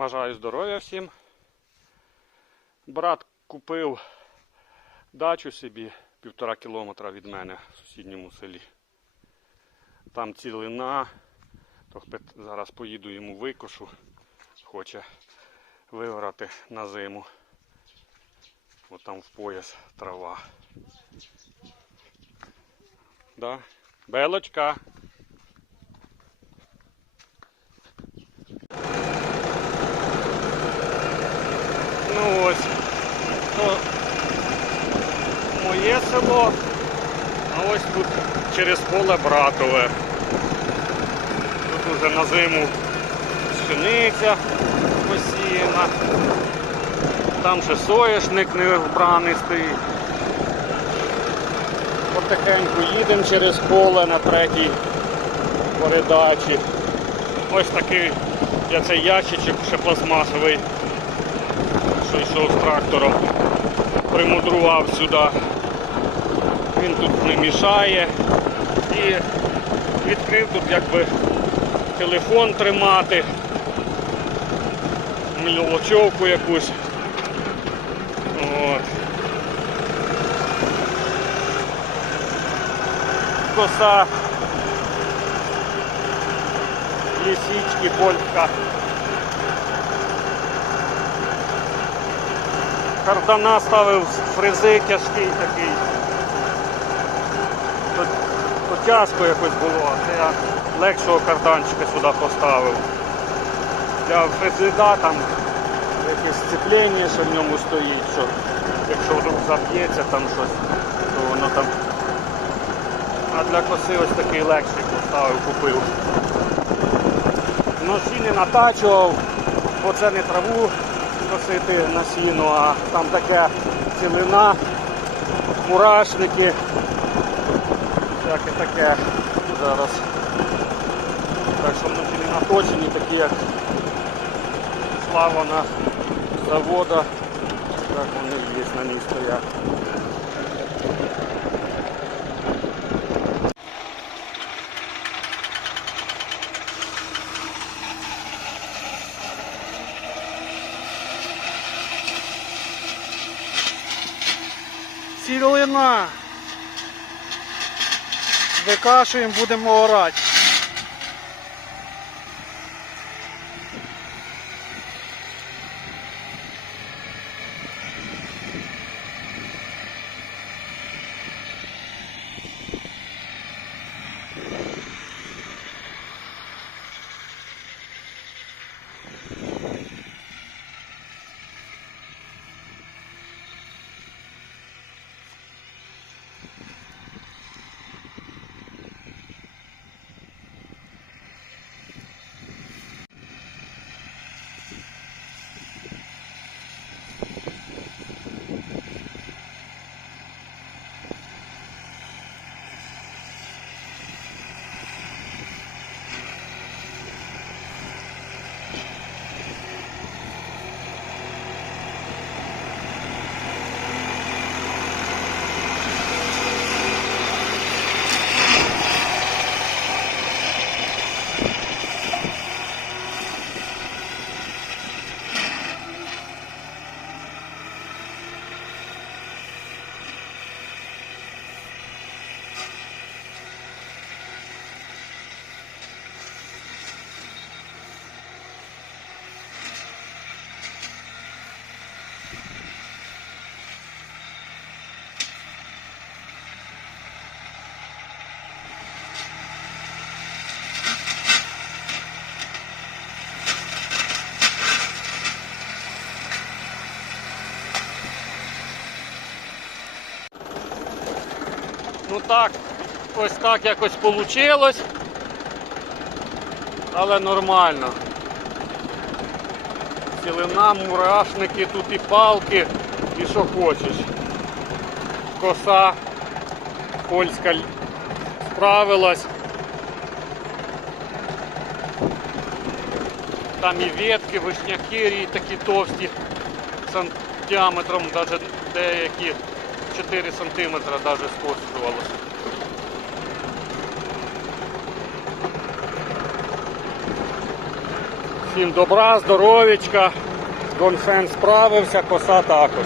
Бажаю здоров'я всім. Брат купив дачу собі півтора кілометра від мене в сусідньому селі. Там цілина. То зараз поїду йому викошу. Хоче виграти на зиму. От там в пояс трава. Да. Белочка. Ну ось. То моє село. А ось тут через поле братове. Тут уже на зиму пшениця посіяна. Там ще соняшник не вбраний стоїть. Потихеньку їдемо через поле на третій передачі. Ось такий я цей ящичок ще пластмасовий, що йшов з трактором, примудрував сюди. Тут не мішає. І відкрив тут якби телефон тримати, мілочовку якусь. От. Коса лисички полька. Кардана ставив фрези тяжкий такий. То, то тяжко якось було, а я легшого карданчика сюди поставив. Для фрезида там якесь сцеплення, що в ньому стоїть, що якщо вдруг заб'ється там щось, то воно там. А для коси ось такий легший поставив, купив. Ну, сіни натачував, бо це не траву косити на сіну, а там таке цілина, мурашники, всяке таке зараз. Так що внутрі не наточені, такі як слава на завода, так вони є на ній стоять. Сілина. Викашуємо, будемо орати. Ну так, ось так якось вийшло. Але нормально. Цілина, мурашники, тут і палки, і що хочеш. Коса польська справилась. Там і ветки, вишняки і такі товсті сан- діаметром, навіть деякі 4 сантиметра даже скошувалося. Всім добра, здоровічка, Донфен справився, коса також.